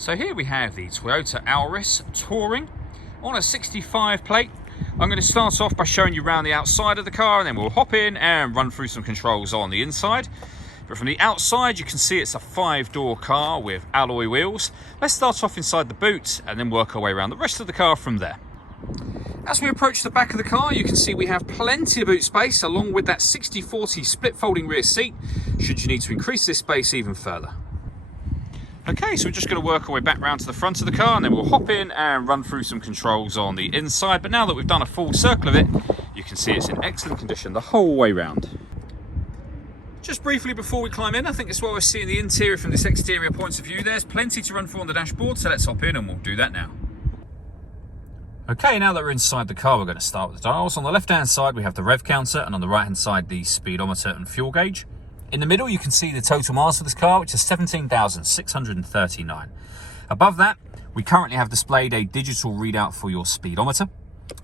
So here we have the Toyota Auris Touring on a 65 plate. I'm going to start off by showing you around the outside of the car, and then we'll hop in and run through some controls on the inside. But from the outside, you can see it's a 5-door car with alloy wheels. Let's start off inside the boot and then work our way around the rest of the car from there. As we approach the back of the car, you can see we have plenty of boot space along with that 60/40 split folding rear seat, should you need to increase this space even further. Okay, so we're just going to work our way back round to the front of the car, and then we'll hop in and run through some controls on the inside. But now that we've done a full circle of it, you can see it's in excellent condition the whole way round. Just briefly before we climb in, I think it's what we're seeing the interior from this exterior point of view. There's plenty to run through on the dashboard, so let's hop in and we'll do that now. Okay, now that we're inside the car, we're going to start with the dials. On the left-hand side, we have the rev counter, and on the right-hand side, the speedometer and fuel gauge. In the middle, you can see the total miles of this car, which is 17,639. Above that, we currently have displayed a digital readout for your speedometer.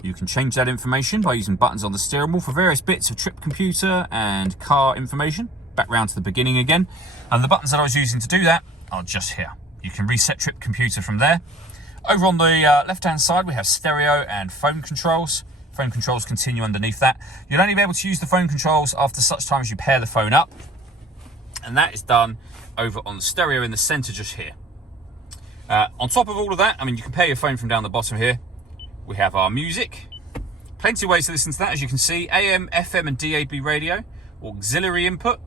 You can change that information by using buttons on the steering wheel for various bits of trip computer and car information. Back round to the beginning again. And the buttons that I was using to do that are just here. You can reset trip computer from there. Over on the left-hand side, we have stereo and phone controls. Phone controls continue underneath that. You'll only be able to use the phone controls after such time as you pair the phone up. And that is done over on the stereo in the center just here. On top of all of that, I mean, you can pair your phone from down the bottom here. We have our music. Plenty of ways to listen to that, as you can see. AM, FM and DAB radio, auxiliary input.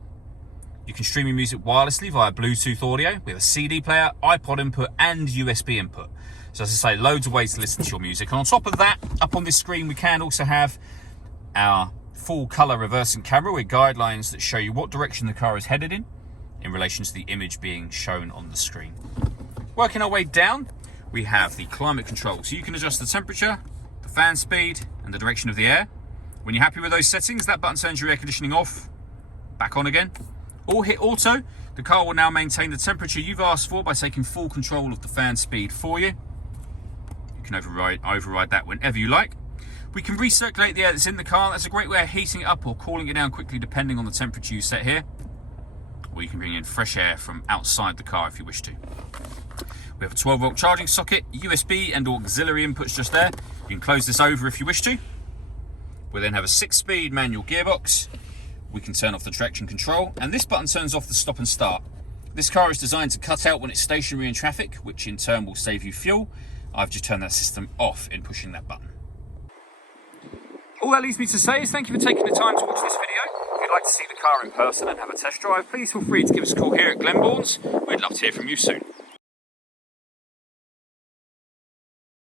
You can stream your music wirelessly via Bluetooth audio. We have a CD player, iPod input and USB input. So as I say, loads of ways to listen to your music. And on top of that, up on this screen, we can also have our full color reversing camera with guidelines that show you what direction the car is headed in relation to the image being shown on the screen. Working our way down, we have the climate control. So you can adjust the temperature, the fan speed and the direction of the air. When you're happy with those settings, that button turns your air conditioning off, back on again. Or hit auto. The car will now maintain the temperature you've asked for by taking full control of the fan speed for you. You can override that whenever you like. We can recirculate the air that's in the car. That's a great way of heating it up or cooling it down quickly depending on the temperature you set here. Or you can bring in fresh air from outside the car if you wish to. We have a 12-volt charging socket, USB and auxiliary inputs just there. You can close this over if you wish to. We then have a 6-speed manual gearbox. We can turn off the traction control, and this button turns off the stop and start. This car is designed to cut out when it's stationary in traffic, which in turn will save you fuel. I've just turned that system off in pushing that button. All that leaves me to say is thank you for taking the time to watch this video. If you'd like to see the car in person and have a test drive, please feel free to give us a call here at Glenbourne's. We'd love to hear from you soon.